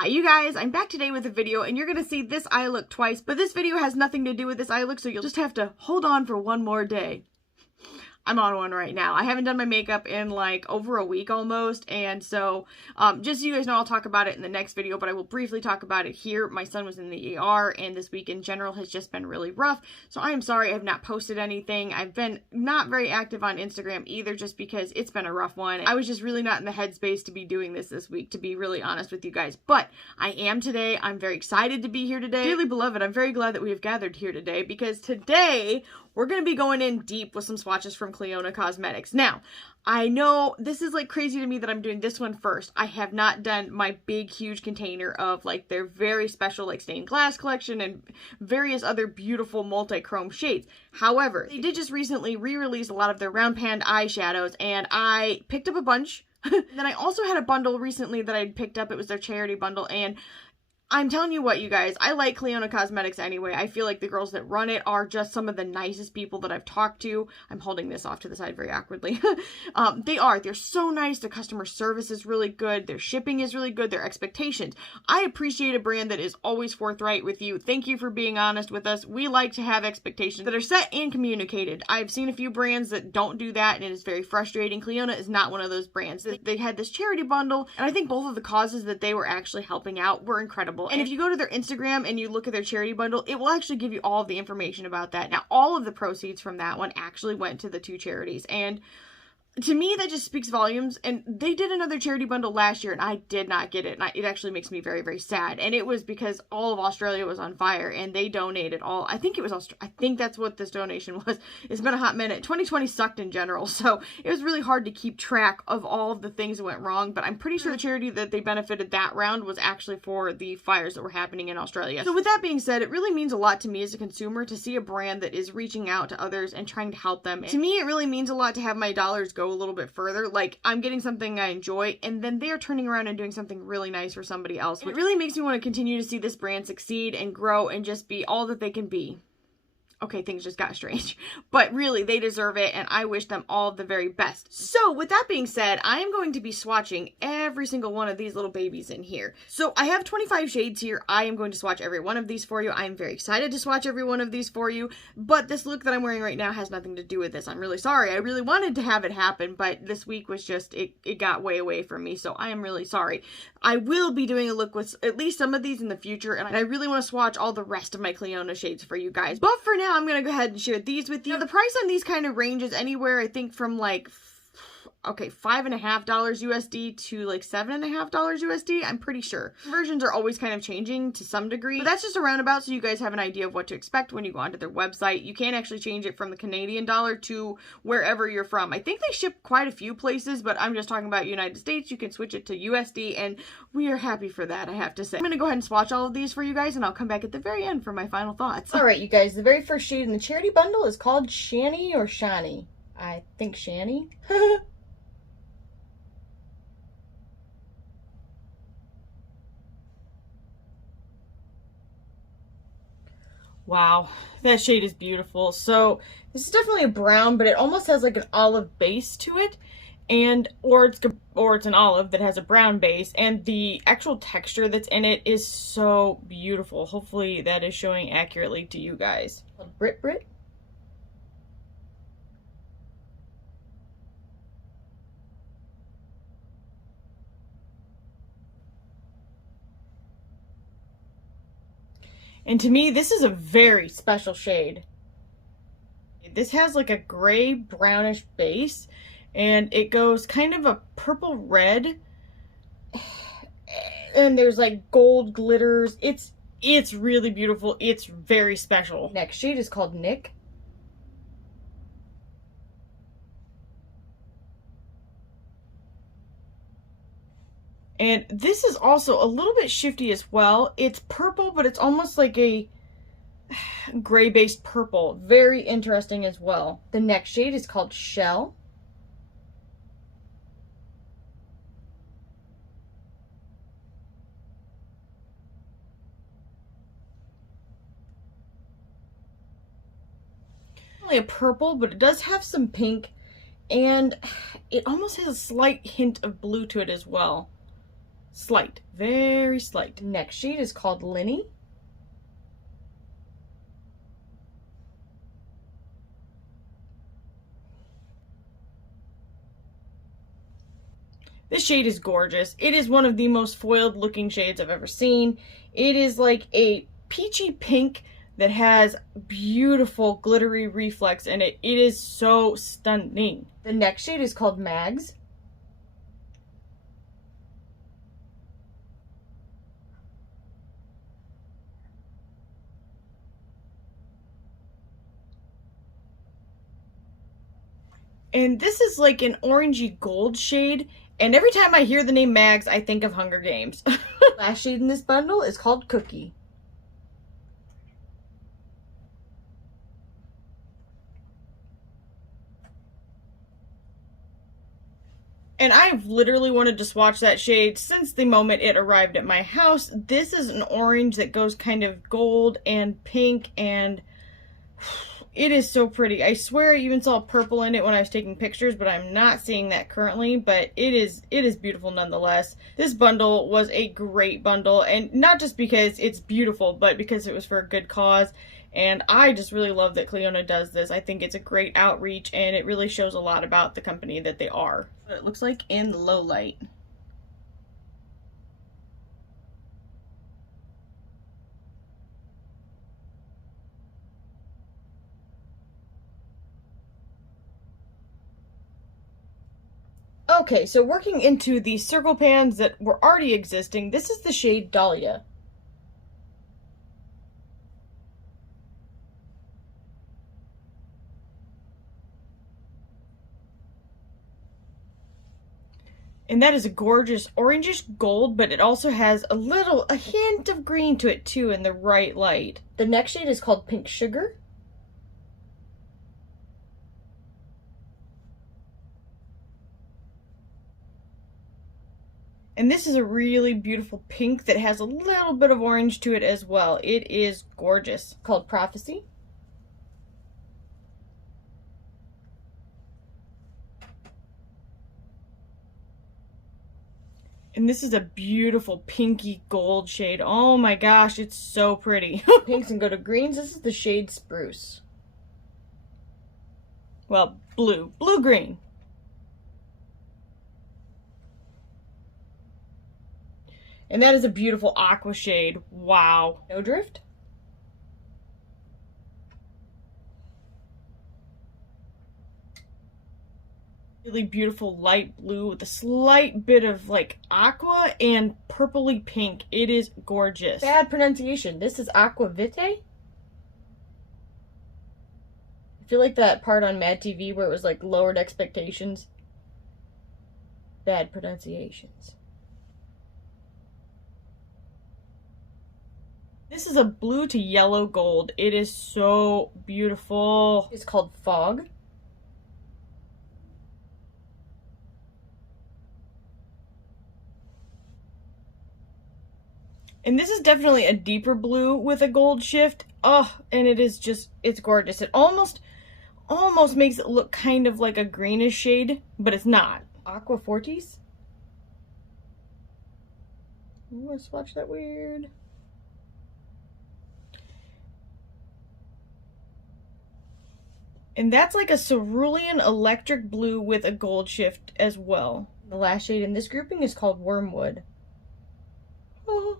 Hi you guys, I'm back today with a video and you're going to see this eye look twice, but this video has nothing to do with this eye look, so you'll just have to hold on for one more day. I'm on one right now. I haven't done my makeup in like over a week almost, and so just so you guys know, I'll talk about it in the next video, but I will briefly talk about it here. My son was in the ER, and this week in general has just been really rough, so I am sorry I've not posted anything. I've been not very active on Instagram either, just because it's been a rough one. I was just really not in the headspace to be doing this week, to be really honest with you guys, but I am today. I'm very excited to be here today. Dearly beloved, I'm very glad that we have gathered here today, because today we're going to be going in deep with some swatches from Clionadh Cosmetics. Now, I know this is like crazy to me that I'm doing this one first. I have not done my big, huge container of like their very special like stained glass collection and various other beautiful multi-chrome shades. However, they did just recently re-release a lot of their round pan eyeshadows, and I picked up a bunch. Then I also had a bundle recently that I'd picked up. It was their charity bundle, and I'm telling you what, you guys, I like Clionadh Cosmetics anyway. I feel like the girls that run it are just some of the nicest people that I've talked to. I'm holding this off to the side very awkwardly. They're so nice. Their customer service is really good. Their shipping is really good. Their expectations. I appreciate a brand that is always forthright with you. Thank you for being honest with us. We like to have expectations that are set and communicated. I've seen a few brands that don't do that, and it is very frustrating. Clionadh is not one of those brands. They had this charity bundle, and I think both of the causes that they were actually helping out were incredible. And if you go to their Instagram and you look at their charity bundle, it will actually give you all of the information about that. Now, all of the proceeds from that one actually went to the two charities, and to me, that just speaks volumes. And they did another charity bundle last year, and I did not get it. And it actually makes me very, very sad. And it was because all of Australia was on fire, and they donated all. I think it was I think that's what this donation was. It's been a hot minute. 2020 sucked in general, so it was really hard to keep track of all of the things that went wrong. But I'm pretty sure the charity that they benefited that round was actually for the fires that were happening in Australia. So with that being said, it really means a lot to me as a consumer to see a brand that is reaching out to others and trying to help them. And to me, it really means a lot to have my dollars go a little bit further. Like, I'm getting something I enjoy, and then they're turning around and doing something really nice for somebody else. It really makes me want to continue to see this brand succeed and grow and just be all that they can be. Okay, things just got strange, but really, they deserve it, and I wish them all the very best. So, with that being said, I am going to be swatching every single one of these little babies in here. So, I have 25 shades here. I am going to swatch every one of these for you. I am very excited to swatch every one of these for you, but this look that I'm wearing right now has nothing to do with this. I'm really sorry. I really wanted to have it happen, but this week was just, it got way away from me, so I am really sorry. I will be doing a look with at least some of these in the future, and I really want to swatch all the rest of my Clionadh shades for you guys. But for now, I'm going to go ahead and share these with you. Now, the price on these kind of ranges anywhere, I think, from like, okay, $5.50 USD to like $7.50 USD, I'm pretty sure. Versions are always kind of changing to some degree, but that's just a roundabout so you guys have an idea of what to expect when you go onto their website. You can actually change it from the Canadian dollar to wherever you're from. I think they ship quite a few places, but I'm just talking about United States. You can switch it to USD, and we are happy for that, I have to say. I'm going to go ahead and swatch all of these for you guys, and I'll come back at the very end for my final thoughts. Alright, you guys, the very first shade in the charity bundle is called Shani or Shani. I think Shani. Wow, that shade is beautiful. So this is definitely a brown, but it almost has like an olive base to it, and or it's an olive that has a brown base, and the actual texture that's in it is so beautiful. Hopefully that is showing accurately to you guys. Brit Brit. And to me, this is a very special shade. This has like a gray brownish base, and it goes kind of a purple red, and there's like gold glitters. It's really beautiful. It's very special. Next shade is called Nick. And this is also a little bit shifty as well. It's purple, but it's almost like a gray-based purple. Very interesting as well. The next shade is called Shell. Only a purple, but it does have some pink, and it almost has a slight hint of blue to it as well. Slight. Very slight. Next shade is called Linny. This shade is gorgeous. It is one of the most foiled looking shades I've ever seen. It is like a peachy pink that has beautiful glittery reflex in it. It is so stunning. The next shade is called Mags. And this is like an orangey gold shade. And every time I hear the name Mags, I think of Hunger Games. Last shade in this bundle is called Cookie. And I've literally wanted to swatch that shade since the moment it arrived at my house. This is an orange that goes kind of gold and pink, and it is so pretty. I swear I even saw purple in it when I was taking pictures, but I'm not seeing that currently. But it is beautiful nonetheless. This bundle was a great bundle, and not just because it's beautiful, but because it was for a good cause. And I just really love that Clionadh does this. I think it's a great outreach, and it really shows a lot about the company that they are. What it looks like in low light. Okay, so working into the circle pans that were already existing, this is the shade Dahlia. And that is a gorgeous orangish gold, but it also has a hint of green to it too in the right light. The next shade is called Pink Sugar. And this is a really beautiful pink that has a little bit of orange to it as well. It is gorgeous. Called Prophecy. And this is a beautiful pinky gold shade. Oh my gosh, it's so pretty. Pinks and go to greens. This is the shade Spruce. Well, blue-green. And that is a beautiful aqua shade. Wow. Snowdrift. Really beautiful light blue with a slight bit of like aqua and purpley pink. It is gorgeous. Bad pronunciation. This is Aqua Vitae. I feel like that part on Mad TV where it was like lowered expectations. Bad pronunciations. This is a blue to yellow gold. It is so beautiful. It's called Fog. And this is definitely a deeper blue with a gold shift. Oh, and it is just, it's gorgeous. It almost makes it look kind of like a greenish shade, but it's not. Aqua Fortis. Ooh, I swatched that weird. And that's like a cerulean electric blue with a gold shift as well. The last shade in this grouping is called Wormwood. Oh.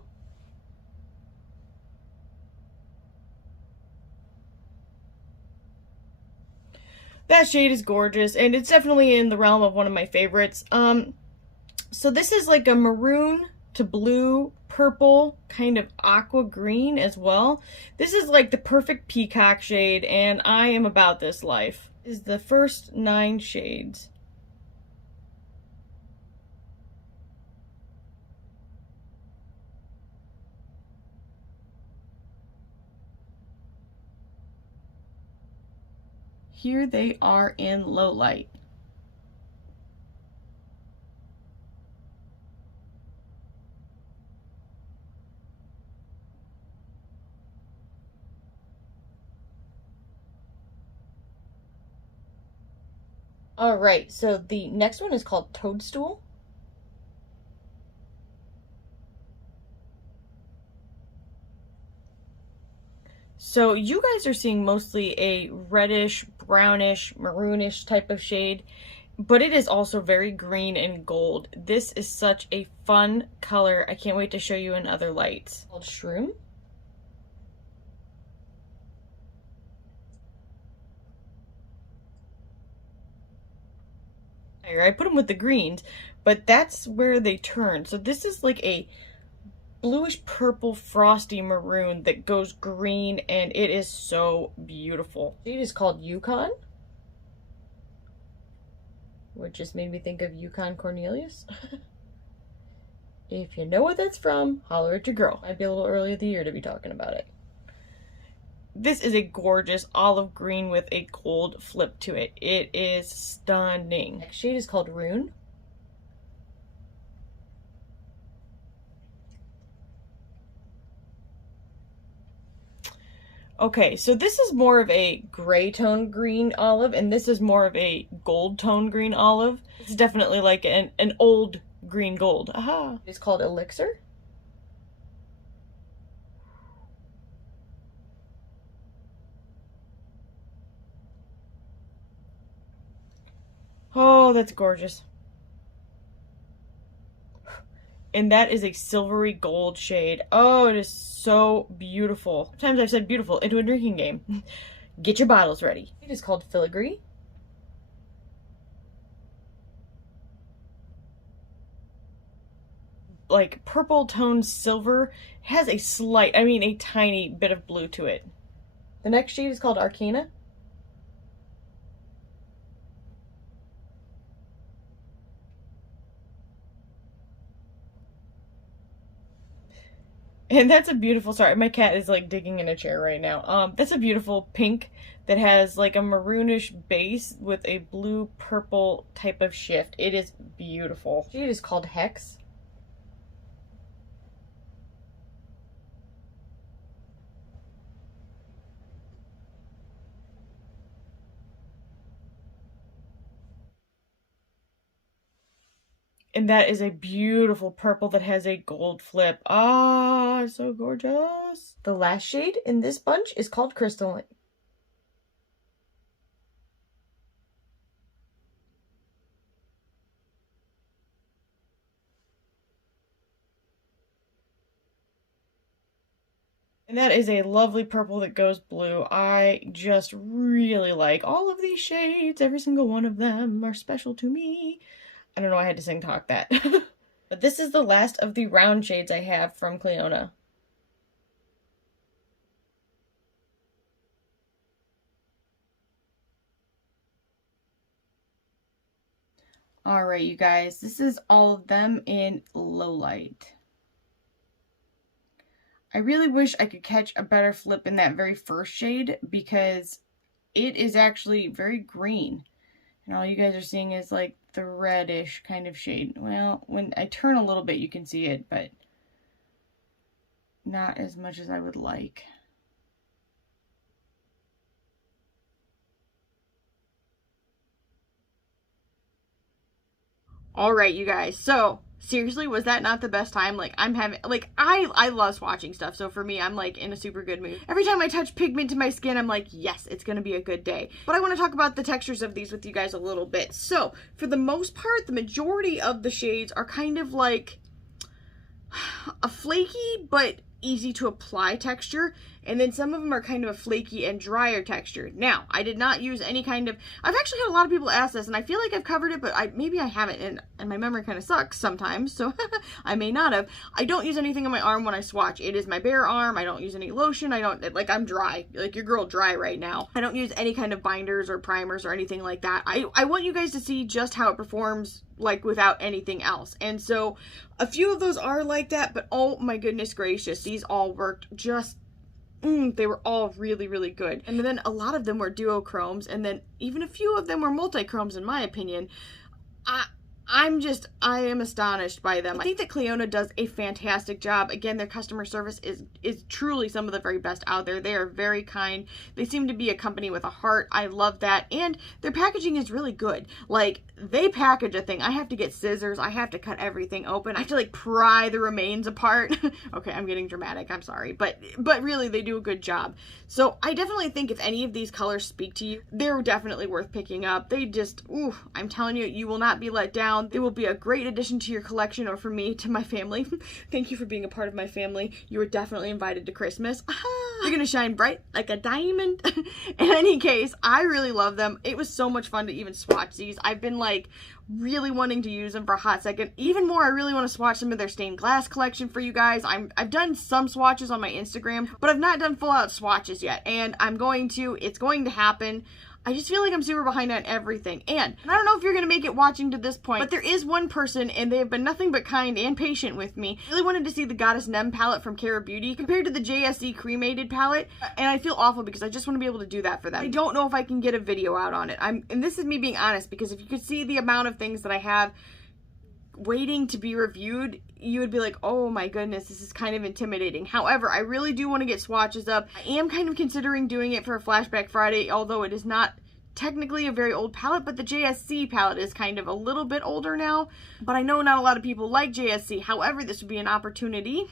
That shade is gorgeous, and it's definitely in the realm of one of my favorites. So this is like a maroon to blue, purple, kind of aqua green as well. This is like the perfect peacock shade, and I am about this life. This is the first 9 shades. Here they are in low light. All right, so the next one is called Toadstool. So you guys are seeing mostly a reddish, brownish, maroonish type of shade, but it is also very green and gold. This is such a fun color. I can't wait to show you in other lights. Called Shroom. I put them with the greens, but that's where they turn. So this is like a bluish purple frosty maroon that goes green, and it is so beautiful. Shade is called Yukon, which just made me think of Yukon Cornelius. If you know what that's from, holler at your girl. Might be a little early of the year to be talking about it. This is a gorgeous olive green with a gold flip to it. It is stunning. Next shade is called Rune. Okay, so this is more of a gray tone green olive, and this is more of a gold tone green olive. It's definitely like an old green gold. Aha! It's called Elixir. Oh, that's gorgeous. And that is a silvery gold shade. Oh, it is so beautiful. Sometimes I've said beautiful into a drinking game. Get your bottles ready. It is called Filigree. Like purple toned silver. Has a slight, I mean a tiny bit of blue to it. The next shade is called Arcana. And that's a beautiful, sorry, my cat is like digging in a chair right now. That's a beautiful pink that has like a maroonish base with a blue purple type of shift. It is beautiful. Shade is called Hex. And that is a beautiful purple that has a gold flip. Ah, so gorgeous. The last shade in this bunch is called Crystalline. And that is a lovely purple that goes blue. I just really like all of these shades. Every single one of them are special to me. I don't know, I had to sing talk that. But this is the last of the round shades I have from Clionadh. Alright, you guys, this is all of them in low light. I really wish I could catch a better flip in that very first shade because it is actually very green. And all you guys are seeing is like the reddish kind of shade. Well, when I turn a little bit, you can see it, but not as much as I would like. All right, you guys. So, seriously, was that not the best time? Like, I'm having, like, I love swatching stuff. So for me, I'm like in a super good mood. Every time I touch pigment to my skin, I'm like, yes, it's going to be a good day. But I want to talk about the textures of these with you guys a little bit. So for the most part, the majority of the shades are kind of like a flaky, but easy to apply texture, and then some of them are kind of a flaky and drier texture. Now, I did not use any kind of, I've actually had a lot of people ask this, and I feel like I've covered it, but maybe I haven't, and my memory kind of sucks sometimes, so I may not have. I don't use anything on my arm when I swatch. It is my bare arm. I don't use any lotion. I don't, like, I'm dry, like your girl dry right now. I don't use any kind of binders or primers or anything like that. I want you guys to see just how it performs, like, without anything else. And so a few of those are like that, but oh my goodness gracious, these all worked just, they were all really, really good. And then a lot of them were duochromes, and then even a few of them were multichromes in my opinion. I am astonished by them. I think that Clionadh does a fantastic job. Again, their customer service is truly some of the very best out there. They are very kind. They seem to be a company with a heart. I love that. And their packaging is really good. Like, they package a thing. I have to get scissors. I have to cut everything open. I have to, like, pry the remains apart. Okay, I'm getting dramatic. I'm sorry. But really, they do a good job. So I definitely think if any of these colors speak to you, they're definitely worth picking up. They just, ooh, I'm telling you, you will not be let down. They will be a great addition to your collection, or for me, to my family. Thank you for being a part of my family. You are definitely invited to Christmas. You're gonna shine bright like a diamond. In any case, I really love them. It was so much fun to even swatch these. I've been like really wanting to use them for a hot second. Even more, I really want to swatch some of their stained glass collection for you guys. I've done some swatches on my Instagram, but I've not done full out swatches yet, and it's going to happen. I just feel like I'm super behind on everything. And I don't know if you're going to make it watching to this point, but there is one person, and they have been nothing but kind and patient with me. I really wanted to see the Goddess Nem palette from Kara Beauty compared to the JSC cremated palette, and I feel awful because I just want to be able to do that for them. I don't know if I can get a video out on it. And this is me being honest, because if you could see the amount of things that I have waiting to be reviewed, you would be like, oh my goodness, this is kind of intimidating. However, I really do want to get swatches up. I am kind of considering doing it for a Flashback Friday, although it is not technically a very old palette, but the JSC palette is kind of a little bit older now. But I know not a lot of people like JSC. However, this would be an opportunity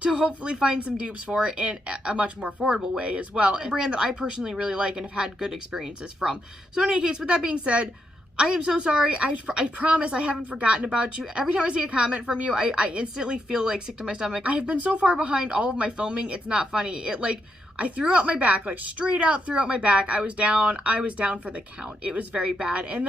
to hopefully find some dupes for it in a much more affordable way as well. A brand that I personally really like and have had good experiences from. So in any case, with that being said, I am so sorry. I promise I haven't forgotten about you. Every time I see a comment from you, I instantly feel like sick to my stomach. I have been so far behind all of my filming, it's not funny. I threw out my back, like straight out threw out my back. I was down for the count. It was very bad. And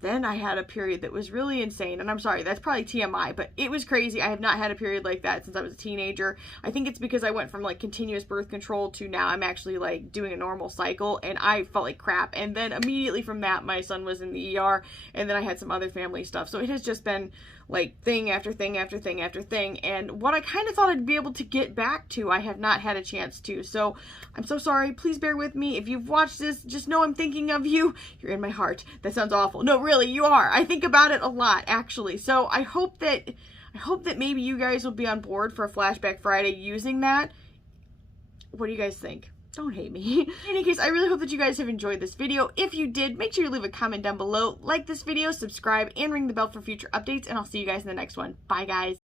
then I had a period that was really insane. And I'm sorry, that's probably TMI, but it was crazy. I have not had a period like that since I was a teenager. I think it's because I went from like continuous birth control to now I'm actually like doing a normal cycle, and I felt like crap. And then immediately from that, my son was in the ER, and then I had some other family stuff. So it has just been like thing after thing after thing after thing. And what I kind of thought I'd be able to get back to, I have not had a chance to. So I'm so sorry. Please bear with me. If you've watched this, just know I'm thinking of you. You're in my heart. That sounds awful. No, really, you are. I think about it a lot, actually. So I hope that maybe you guys will be on board for a Flashback Friday using that. What do you guys think? Don't hate me. In any case, I really hope that you guys have enjoyed this video. If you did, make sure you leave a comment down below, like this video, subscribe, and ring the bell for future updates, and I'll see you guys in the next one. Bye, guys.